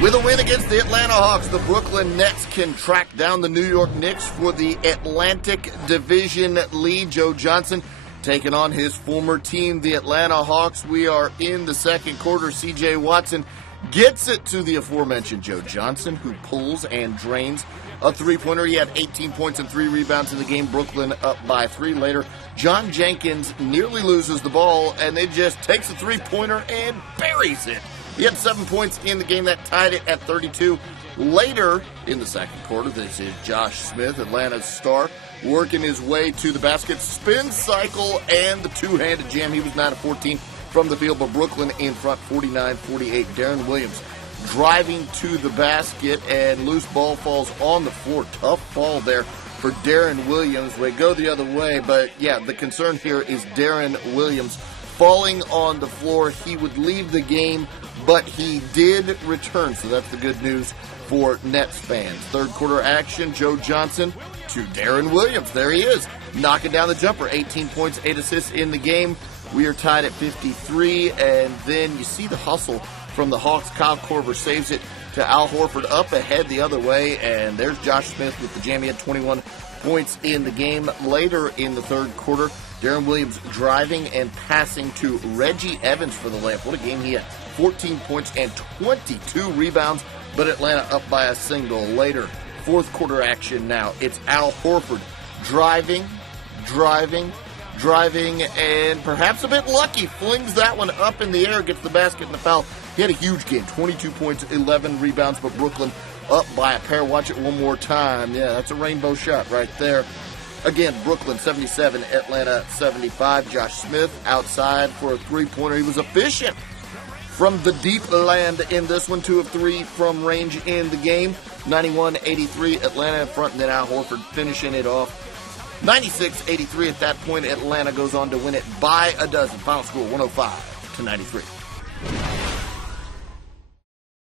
With a win against the Atlanta Hawks, the Brooklyn Nets can track down the New York Knicks for the Atlantic Division lead. Joe Johnson taking on his former team, the Atlanta Hawks. We are in the second quarter. C.J. Watson gets it to the aforementioned Joe Johnson, who pulls and drains a three-pointer. He had 18 points and 3 rebounds in the game. Brooklyn up by 3 later. John Jenkins nearly loses the ball, and then just takes a three-pointer and buries it. He had 7 points in the game that tied it at 32. Later in the second quarter, this is Josh Smith, Atlanta's star, working his way to the basket, spin cycle, and the two-handed jam. He was 9 of 14 from the field, but Brooklyn in front 49-48. Darren Williams driving to the basket, and loose ball falls on the floor. Tough fall there for Darren Williams. We go the other way, but yeah, the concern here is Darren Williams falling on the floor. He would leave the game, but he did return, so that's the good news for Nets fans. Third quarter action, Joe Johnson to Darren Williams. There he is, knocking down the jumper. 18 points, 8 assists in the game. We are tied at 53, and then you see the hustle from the Hawks. Kyle Korver saves it to Al Horford up ahead the other way, and there's Josh Smith with the jam. He had 21 points in the game. Later in the third quarter, Darren Williams driving and passing to Reggie Evans for the layup. What a game he had. 14 points and 22 rebounds, but Atlanta up by a single. Later, fourth quarter action now. It's Al Horford driving, and perhaps a bit lucky, flings that one up in the air, gets the basket and the foul. He had a huge game, 22 points, 11 rebounds, but Brooklyn up by a pair. Watch it one more time. Yeah, that's a rainbow shot right there. Again, Brooklyn 77, Atlanta 75. Josh Smith outside for a three-pointer. He was efficient from the deep land in this one. 2 of 3 from range in the game. 91-83, Atlanta in front, and then Al Horford finishing it off. 96-83 at that point. Atlanta goes on to win it by a dozen. Final score 105-93.